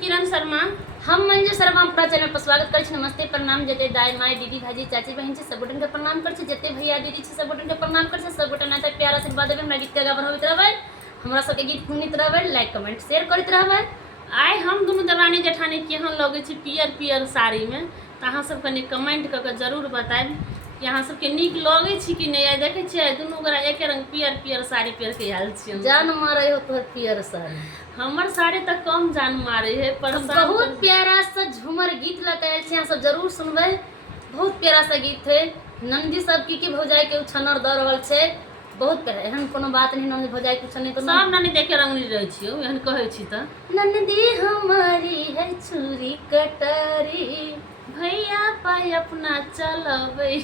किरण शर्मा। हम मंजू शर्मा अपना चैनल पर स्वागत कर नमस्ते प्रणाम जते दाई माई दीदी भाजी चाची बहन से सब गोटन के प्रणाम कर जते भैया दीदी से सब गोटन के प्रणाम कर सब गोटन आता प्यार आशीर्वाद देवे हमरा गीत गावन होइत रहबे हमरा सबके गीत सुनित रहबे लाइक कमेंट शेयर करत रहबे। आइ हम दुनू दरानी जेठानी केहन लगे छी पियर पियर साड़ी में तो अहाँ सब कनी कमेंट करके जरूर बताएब कि अहाँ सबके नीक लगे छी कि नहीं। देखे छियै दुनू गोरा एक रंग पियर पियर साड़ी पहिर के आयल छी। जान मारे हो तो पियर साड़ी हमर साड़ी तक कम जान मारे है पर बहुत प्यारा सा झूमर गीत लगायल छी, अहाँ सब जरूर सुनबे। बहुत प्यारा सा गीत है। नंदी सब की भौजाई के उछनर द रहल छे, बहुत प्यारा। एहन कोनो बात नहीं नंदी भौजाई के उछनर तो सब ननी देखे रंगनी रहे छी एहन कहे छी त नंदी हमारी है छुरी कटारी भैया पाई अपना चलबे।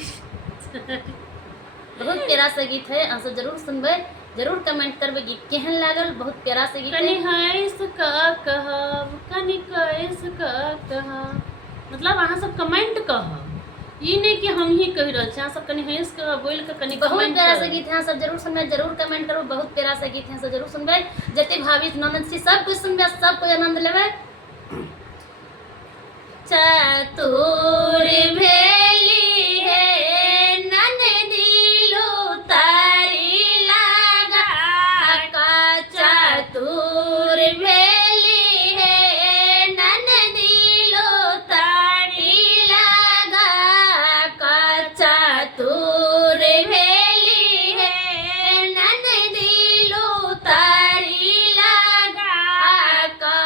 बहुत प्यारा सा गीत है, अहाँ सब जरूर सुनबे, जरूर कमेंट करबे गीत केहन लागल। बहुत प्यारा सा गीत कनी है। हंस क कहब कनी कैस क कहब, मतलब अहाँ सब कमेंट कहब, ई नहीं कि हम ही कह रहल छी। अहाँ सब कनी हंस के बोल के कनी बहुत कमेंट प्यारा सा गीत है, अहाँ सब जरूर सुनबे, जरूर कमेंट करो। बहुत प्यारा सा गीत है, सब जरूर सुनबे। जते भाभी ननद छी सब कुछ सुनबे, सब कोई आनंद लेबे। चतुर भेली है ननदी लुतारी लगा का, चतुर भेली है ननदी लुतारी लगा का, चतुर भेली है ननदी लुतारी लगा का,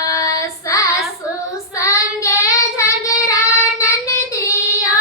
सासू संगे झगड़ा ननदिया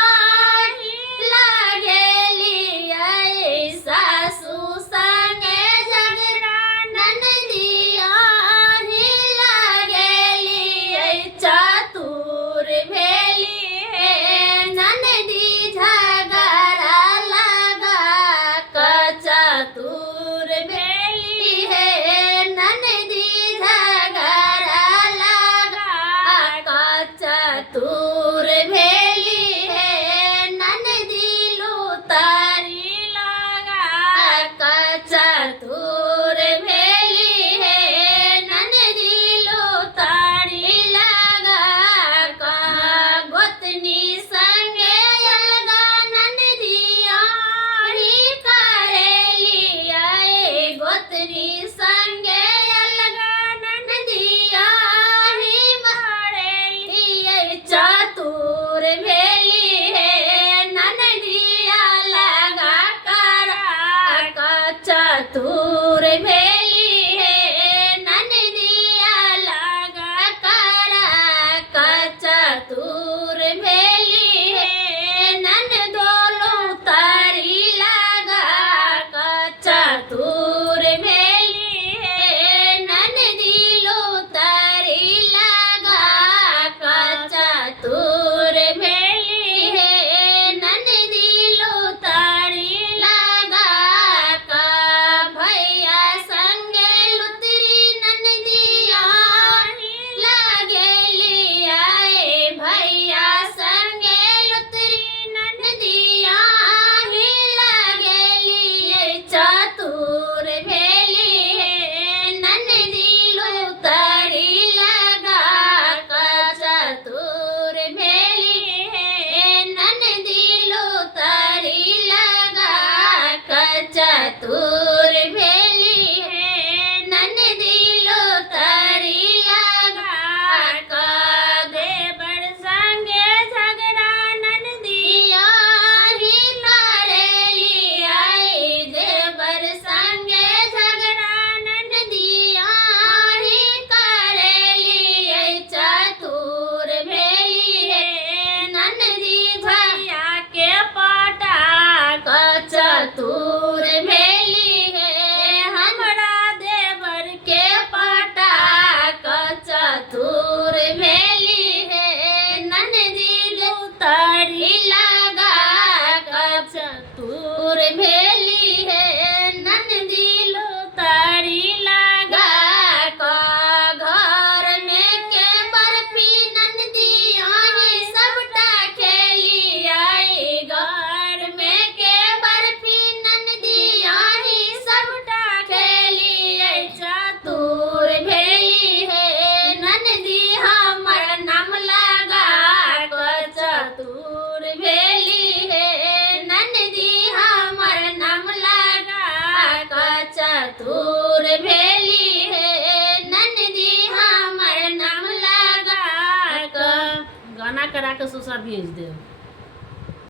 करा के ससुराल भेज देब।